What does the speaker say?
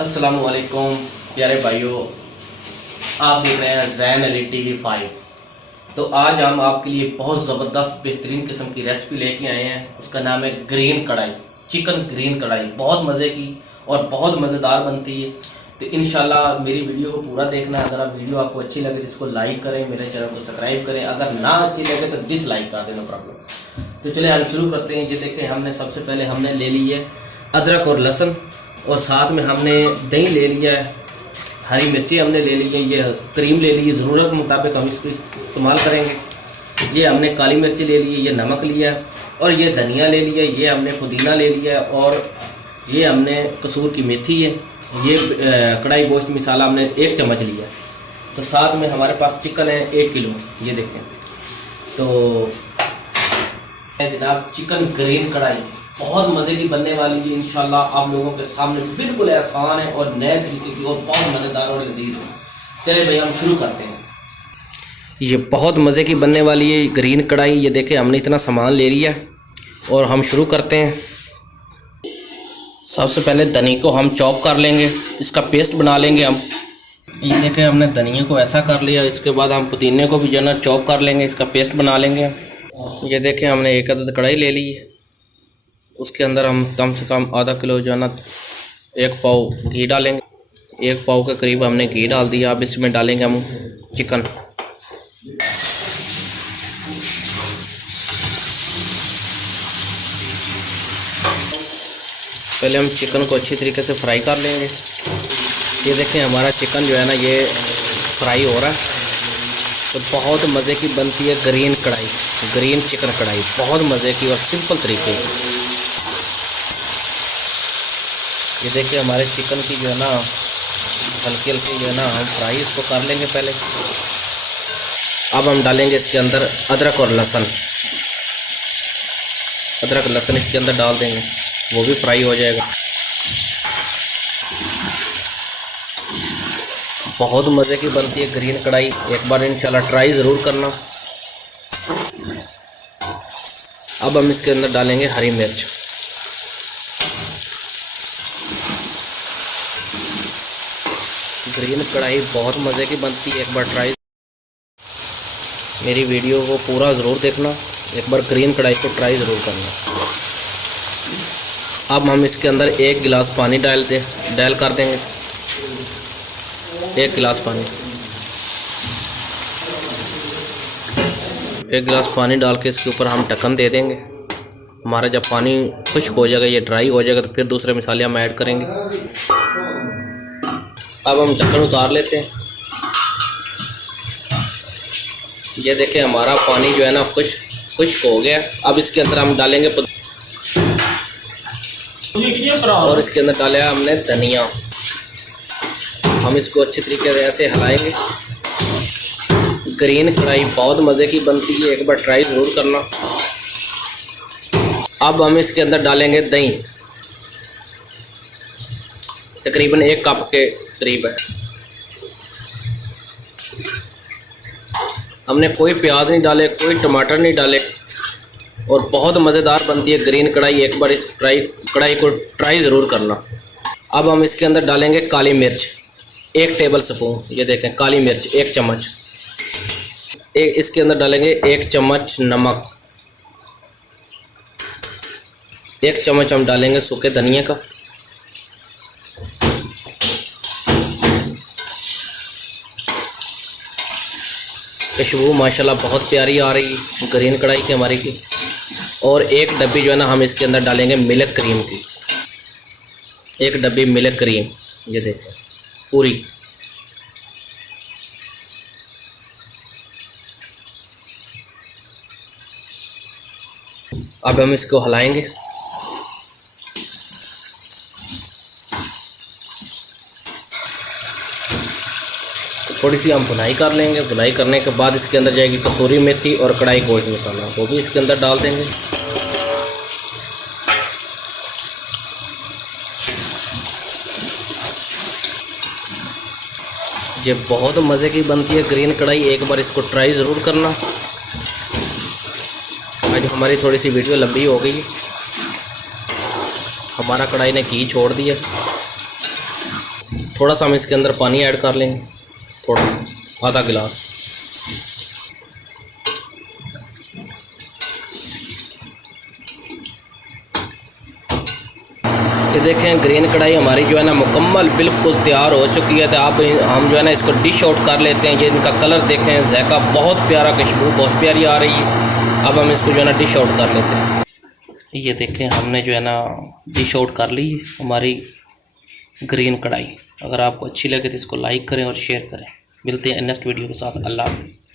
अस्सलामुअलैकुम प्यारे भाइयों, आप देख रहे हैं ज़ैन अली टीवी 5। तो आज हम आपके लिए बहुत ज़बरदस्त बेहतरीन किस्म की रेसिपी लेके आए हैं। उसका नाम है ग्रीन कढ़ाई, चिकन ग्रीन कढ़ाई। बहुत मज़े की और बहुत मज़ेदार बनती है। तो इंशाल्लाह मेरी वीडियो को पूरा देखना। अगर आप वीडियो आपको अच्छी लगे तो इसको लाइक करें, मेरे चैनल को सब्सक्राइब करें। अगर ना अच्छी लगे तो डिसलाइक कर देना, प्रॉब्लम। तो चलिए हम शुरू करते हैं। ये देखें, हमने सबसे पहले हमने ले ली है अदरक और लहसुन, और साथ में हमने दही ले लिया है, हरी मिर्ची हमने ले ली है, ये क्रीम ले ली है। ज़रूरत के मुताबिक हम इसको इस्तेमाल करेंगे। ये हमने काली मिर्ची ले ली है, ये नमक लिया है, और ये धनिया ले लिया, ये हमने पुदीना ले लिया है, और ये हमने कसूर की मेथी है। ये कढ़ाई गोश्त मसाला हमने 1 चम्मच लिया है। तो साथ में हमारे पास चिकन है 1 किलो, ये देखें। तो जनाब चिकन ग्रीन कढ़ाई बहुत मज़े की बनने वाली है इंशाल्लाह। आप लोगों के सामने बिल्कुल आसान है और नए तरीके की और बहुत मज़ेदार और लजीज है। चलिए भाई हम शुरू करते हैं। ये बहुत मज़े की बनने वाली है ग्रीन कढ़ाई। ये देखें, हमने इतना सामान ले लिया और हम शुरू करते हैं। सबसे पहले धनिया को हम चॉप कर लेंगे, इसका पेस्ट बना लेंगे हम। ये देखें, हमने धनिया को ऐसा कर लिया। इसके बाद हम पुदीने को भी जो है ना चॉप कर लेंगे, इसका पेस्ट बना लेंगे। ये देखें, हमने 1 अदद कढ़ाई ले ली है। उसके अंदर हम कम से कम आधा किलो जो है ना 1 पाव घी डालेंगे। 1 पाव के करीब हमने घी डाल दिया। अब इसमें डालेंगे हम चिकन। पहले हम चिकन को अच्छी तरीके से फ्राई कर लेंगे। ये देखें, हमारा चिकन जो है ना ये फ्राई हो रहा है। तो बहुत मज़े की बनती है ग्रीन कढ़ाई, ग्रीन चिकन कढ़ाई, बहुत मज़े की और सिंपल तरीके की। ये देखिए, हमारे चिकन की जो है ना हल्की हल्की जो है ना हम फ्राई इसको कर लेंगे पहले। अब हम डालेंगे इसके अंदर अदरक और लहसुन। अदरक लहसुन इसके अंदर डाल देंगे, वो भी फ्राई हो जाएगा। बहुत मज़े की बनती है ग्रीन कढ़ाई, एक बार इंशाल्लाह ट्राई ज़रूर करना। अब हम इसके अंदर डालेंगे हरी मिर्च। ग्रीन कढ़ाई बहुत मज़े की बनती है, एक बार ट्राई। मेरी वीडियो को पूरा ज़रूर देखना, एक बार ग्रीन कढ़ाई को ट्राई ज़रूर करना। अब हम इसके अंदर 1 गिलास पानी डाल कर देंगे। 1 गिलास पानी, 1 गिलास पानी डाल के इसके ऊपर हम ढक्कन दे देंगे। हमारा जब पानी खुश्क हो जाएगा, ये ड्राई हो जाएगा, तो फिर दूसरे मसाले हम ऐड करेंगे। अब हम ढक्कन उतार लेते हैं। ये देखें, हमारा पानी जो है ना खुश्क हो गया। अब इसके अंदर हम डालेंगे और इसके अंदर डाला हमने धनिया। हम इसको अच्छी तरीके से ऐसे हिलाएंगे। ग्रीन कढ़ाई बहुत मज़े की बनती है, एक बार ट्राई ज़रूर करना। अब हम इसके अंदर डालेंगे दही, तकरीबन 1 कप के करीब है। हमने कोई प्याज नहीं डाले, कोई टमाटर नहीं डाले, और बहुत मज़ेदार बनती है ग्रीन कढ़ाई। एक बार इस कढ़ाई को ट्राई ज़रूर करना। अब हम इसके अंदर डालेंगे काली मिर्च 1 टेबल स्पून। ये देखें, काली मिर्च 1 चम्मच। इसके अंदर डालेंगे 1 चम्मच नमक। 1 चम्मच हम डालेंगे सूखे धनिया का। खुशबू माशाल्लाह बहुत प्यारी आ रही ग्रीन कढ़ाई की हमारी की। और 1 डब्बी जो है ना हम इसके अंदर डालेंगे मिल्क क्रीम की। 1 डब्बी मिल्क क्रीम, ये देखें पूरी। अब हम इसको हिलाएंगे। थोड़ी सी हम भुनाई कर लेंगे। भुनाई करने के बाद इसके अंदर जाएगी कसूरी मेथी और कढ़ाई गोश्त मसाला, वो भी इसके अंदर डाल देंगे। ये बहुत मज़े की बनती है ग्रीन कढ़ाई, एक बार इसको ट्राई ज़रूर करना। आज हमारी थोड़ी सी वीडियो लंबी हो गई, हमारा कढ़ाई ने घी छोड़ दिया। थोड़ा सा हम इसके अंदर पानी ऐड कर लेंगे, थोड़ा आधा गिलास। ये देखें ग्रीन कढ़ाई हमारी जो है ना मुकम्मल बिल्कुल तैयार हो चुकी है। तो आप हम जो है ना इसको डिश आउट कर लेते हैं। ये इनका कलर देखें, जायका बहुत प्यारा, खुशबू बहुत प्यारी आ रही है। अब हम इसको जो है ना डिश आउट कर लेते हैं। ये देखें हमने जो है ना डिश आउट कर ली हमारी ग्रीन कढ़ाई। अगर आपको अच्छी लगे तो इसको लाइक करें और शेयर करें। मिलते हैं नेक्स्ट वीडियो के साथ। अल्लाह हाफ़िज़।